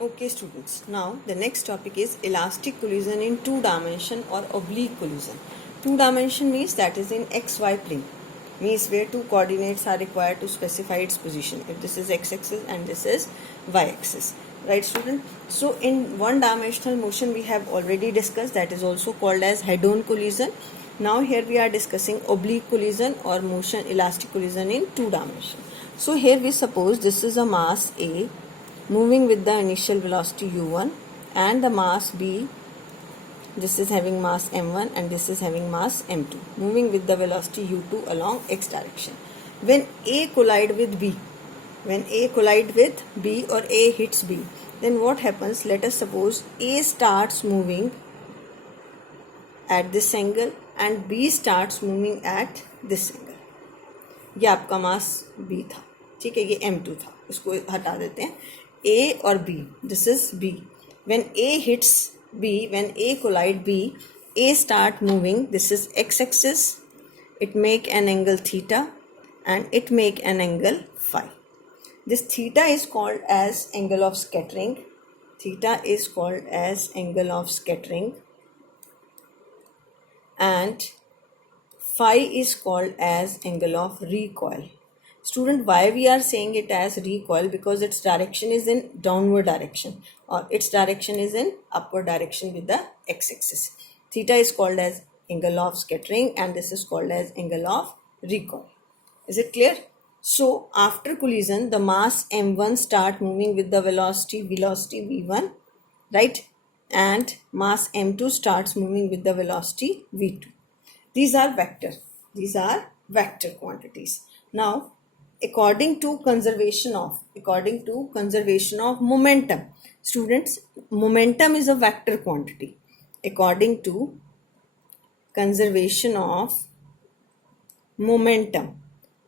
Okay students, now the next topic is elastic collision in two dimension or oblique collision. Two dimension means that is in xy plane, means where two coordinates are required to specify its position. If this is x-axis and this is y-axis, right student? So in one dimensional motion we have already discussed, that is also called as head-on collision. Now here we are discussing oblique collision or motion elastic collision in two dimension. So here we suppose this is a mass A moving with the initial velocity u1 and the mass b, this is having mass m1 and this is having mass m2, moving with the velocity u2 along x direction. When a collide with b, when a collide with b or a hits b, then what happens? Let us suppose a starts moving at this angle and b starts moving at this angle. ये आपका मास b था, ठीक है, ये m2 था, इसको हटा देते हैं. A और B, this is B. When A hits B, when A collide B, A start moving, this is x-axis, it make an angle theta and it make an angle phi. This theta is called as angle of scattering. Theta is called as angle of scattering and phi is called as angle of recoil. Student, why we are saying it as recoil? Because its direction is in downward direction or its direction is in upward direction with the x-axis. Theta is called as angle of scattering and this is called as angle of recoil. Is it clear? So after collision, the mass m1 start moving with the velocity v1, right? And mass m2 starts moving with the velocity v2. These are vector quantities. Now according to conservation of momentum, students, momentum is a vector quantity. According to conservation of momentum,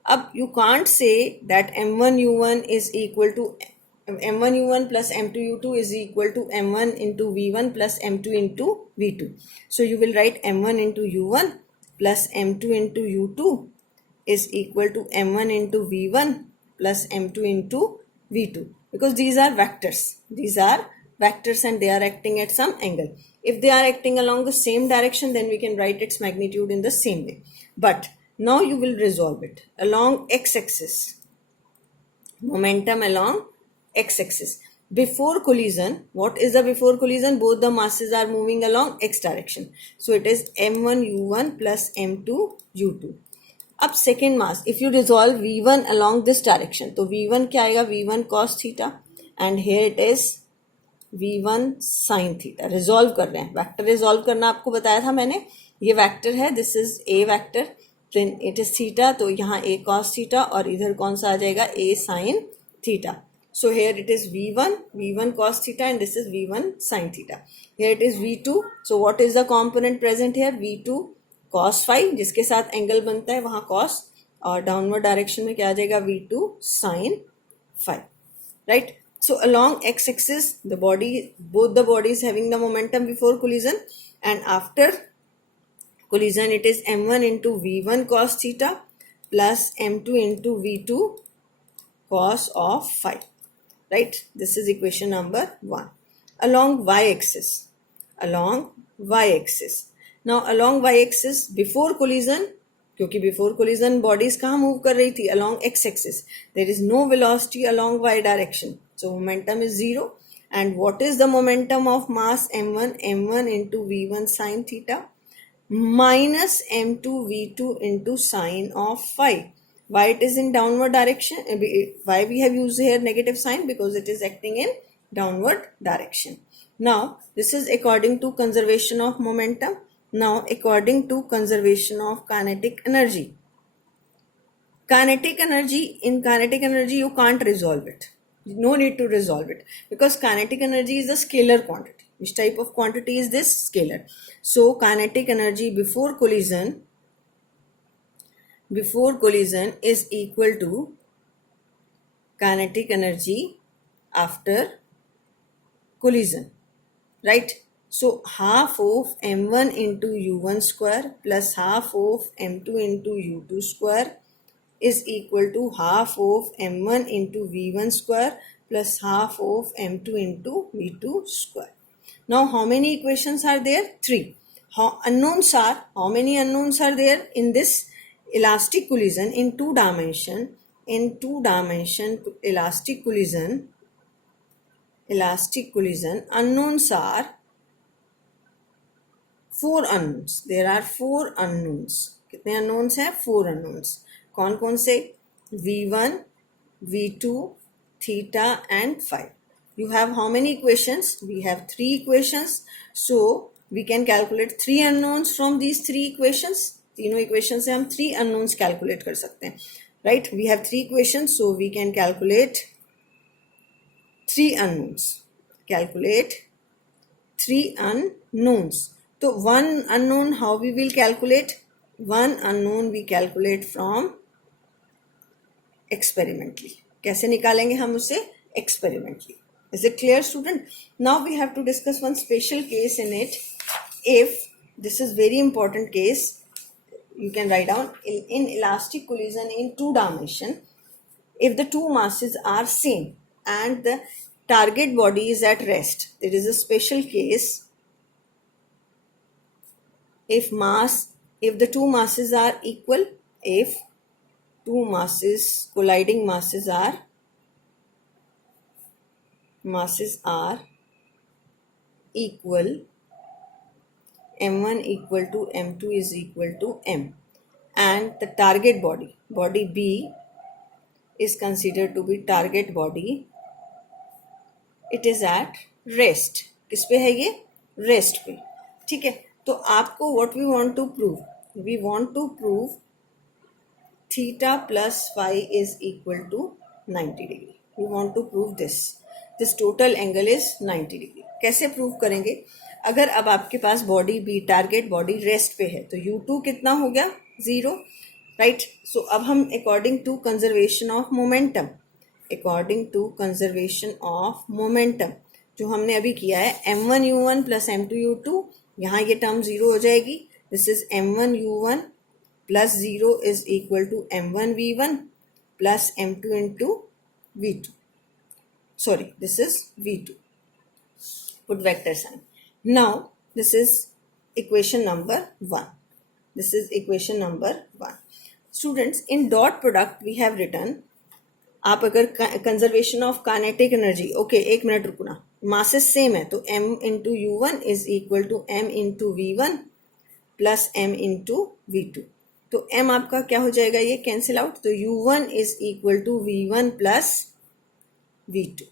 अब you can't say that m1 u1 is equal to m1 u1 plus m2 u2 is equal to m1 into v1 plus m2 into v2. So you will write m1 into u1 plus m2 into u2 is equal to m1 into v1 plus m2 into v2, because these are vectors and they are acting at some angle. If they are acting along the same direction, then we can write its magnitude in the same way. But now you will resolve it along x-axis, momentum along x-axis. Before collision, what is the before collision? Both the masses are moving along x direction, so it is m1 u1 plus m2 u2. अब second mass, if you resolve v1 along this direction, तो v1 क्या आएगा? v1 cos theta and here it is v1 sin theta. Resolve कर रहे हैं, vector resolve करना आपको बताया था मैंने. ये वेक्टर है, this is a vector, then it is theta, तो यहाँ a cos थीटा और इधर कौन सा आ जाएगा? a sin theta. So here it is v1 cos theta and this is v1 sin theta. Here it is v2. So what is the component present here? v2 cos phi, जिसके साथ angle बनता है वहां cos, और downward direction में क्या आ जाएगा? v2 sin phi, right? So along x-axis, both the bodies having the momentum before collision, and after collision it is m1 into v1 cos theta plus m2 into v2 cos of phi, right? This is equation number 1. Along y-axis, now along y-axis before collision, क्योंकि before collision bodies कहाँ move कर रही थी? along x-axis. There is no velocity along y direction, so momentum is 0. And what is the momentum of mass m1 into v1 sin theta minus m2 v2 into sin of phi. Why it is in downward direction? Why we have used here negative sign? Because it is acting in downward direction. Now this is according to conservation of momentum. Now according to conservation of kinetic energy. In kinetic energy you can't resolve it. No need to resolve it, because kinetic energy is a scalar quantity. Which type of quantity is this? Scalar. So kinetic energy before collision is equal to kinetic energy after collision, right? So half of m1 into u1 square plus half of m2 into u2 square is equal to half of m1 into v1 square plus half of m2 into v2 square. Now how many equations are there? 3. How many unknowns are there in this elastic collision in two dimension? In two dimension elastic collision, unknowns are 4 unknowns. There are 4 unknowns. कितने unknowns हैं? 4 unknowns. कौन कौन से? v1, v2, theta and phi. You have how many equations? We have 3 equations. So we can calculate 3 unknowns from these 3 equations. तीनों equations से हम 3 unknowns calculate कर सकते हैं. Right? We have 3 equations, so we can calculate 3 unknowns. Calculate 3 unknowns. So one unknown, how we will calculate? One unknown we calculate from experimentally. कैसे निकालेंगे हम उसे? Experimentally. Is it clear, student? Now we have to discuss one special case in it. If this is very important case, you can write down in elastic collision in two dimension, if the two masses are same and the target body is at rest, there is a special case. If the two masses are equal, if two masses, colliding masses are equal, m1 equal to m2 is equal to m, and the target body B is considered to be target body, it is at rest. किस पे है ये? Rest पे. ठीक है, तो आपको what we want to prove? We want to prove theta plus phi is equal to 90 degree. We want to prove this. This total angle is 90 degree. कैसे प्रूव करेंगे? अगर अब आपके पास body B, target body rest पे है, तो u2 कितना हो गया? 0. राइट. सो अब हम according to conservation of momentum, जो हमने अभी किया है, m1u1 प्लस m2u2, यहाँ ये टर्म 0 हो जाएगी. This is m1u1 plus 0 is equal to m1v1 plus m2 into v2. Sorry, this is v2. Put vector sign. Now this is equation number 1. Students, in dot product we have written, आप अगर conservation of kinetic energy, okay एक minute रुकना, masses same है तो m into u1 is equal to m into v1 plus m into v2. तो m आपका क्या हो जाएगा? ये कैंसिल आउट, तो u1 is equal to v1 plus v2.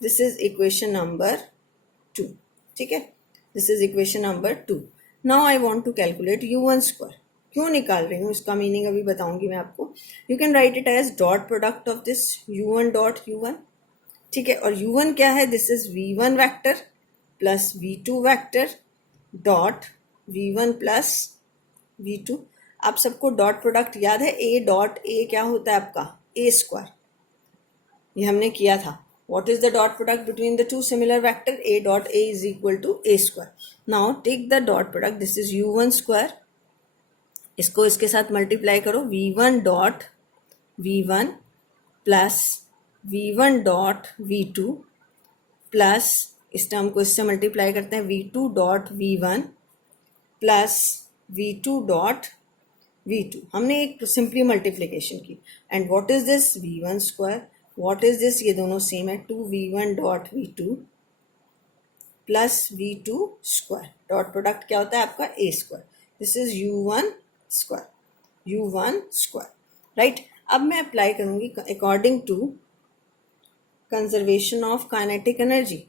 This is equation number 2. ठीक है, this is equation number 2. Now I want to calculate u1 square. क्यों निकाल रही हूँ इसका मीनिंग अभी बताऊंगी मैं आपको. You can write it as dot product of this u1 dot u1. ठीक है, और u1 क्या है? This is v1 vector plus v2 vector dot v1 plus v2. आप सबको डॉट प्रोडक्ट याद है? a डॉट a क्या होता है आपका? a square. ये हमने किया था. What is the dot product between the two similar vector? A dot A is equal to A square. Now take the dot product. This is U1 square. इसको इसके साथ multiply करो. V1 dot V1 plus V1 dot V2 plus इस term को इससे multiply करते हैं V2 dot V1 plus V2 dot V2. हमने एक simply multiplication की. And what is this? V1 square. What is this? ये दोनों सेम है. 2v1 dot v2 plus v2 square. Dot product क्या होता है आपका? a square. This is u1 square. Right. अब मैं अप्लाई करूंगी according to conservation of kinetic energy.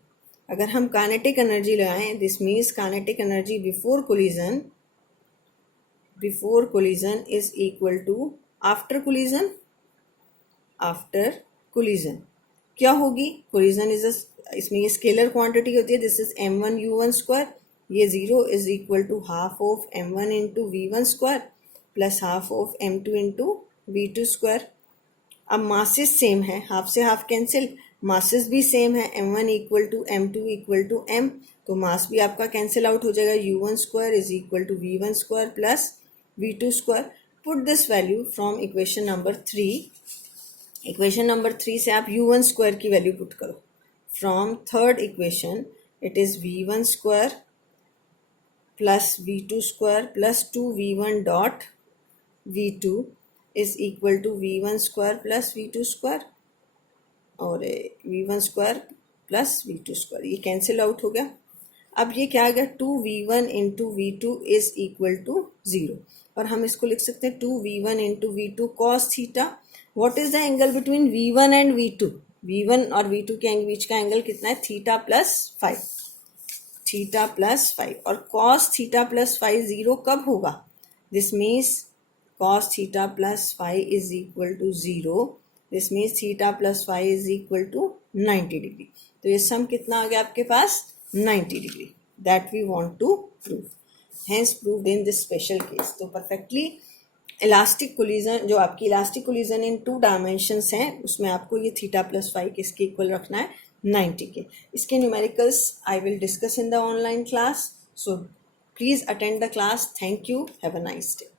अगर हम काइनेटिक एनर्जी लगाएं, this means kinetic energy before collision is equal to after collision. क्या होगी? कोलिजन इज इसमें ये स्केलर क्वांटिटी होती है. This is m1 u1 square. ये 0 is equal to half of m1 into v1 square plus half of m2 into v2 square. अब masses same है, half से हाफ कैंसिल. मासेस भी same है, m1 equal to m2 equal to m, तो मास भी आपका cancel out हो जाएगा. u1 square is equal to v1 square plus v2 square. Put this value from equation number 3 equation number 3 से आप u1 square की वैल्यू पुट करो. From third equation it is v1 square plus v2 square plus 2v1 dot v2 is equal to v1 square plus v2 square और v1 square plus v2 square, ये cancel out हो गया. अब ये क्या आ गया, 2v1 into v2 is equal to 0 और हम इसको लिख सकते हैं 2v1 into v2 cos theta. What is the angle between v1 and v2? v1 और v2 के बीच का एंगल कितना है, थीटा प्लस 5. थीटा प्लस 5 और कॉस थीटा प्लस 5 0 कब होगा? This means cos theta plus phi is equal to 0. This means theta plus phi is equal to 90 degree. तो ये सम कितना आ गया आपके पास, 90 degree. That we want to prove. Hence proved in this special case. तो perfectly elastic collision, जो आपकी elastic collision इन 2 dimensions हैं, उसमें आपको ये थीटा प्लस 5 किसके इक्वल रखना है, 90 के. इसके numericals I will discuss in the online class. So please attend the class. Thank you. Have a nice day.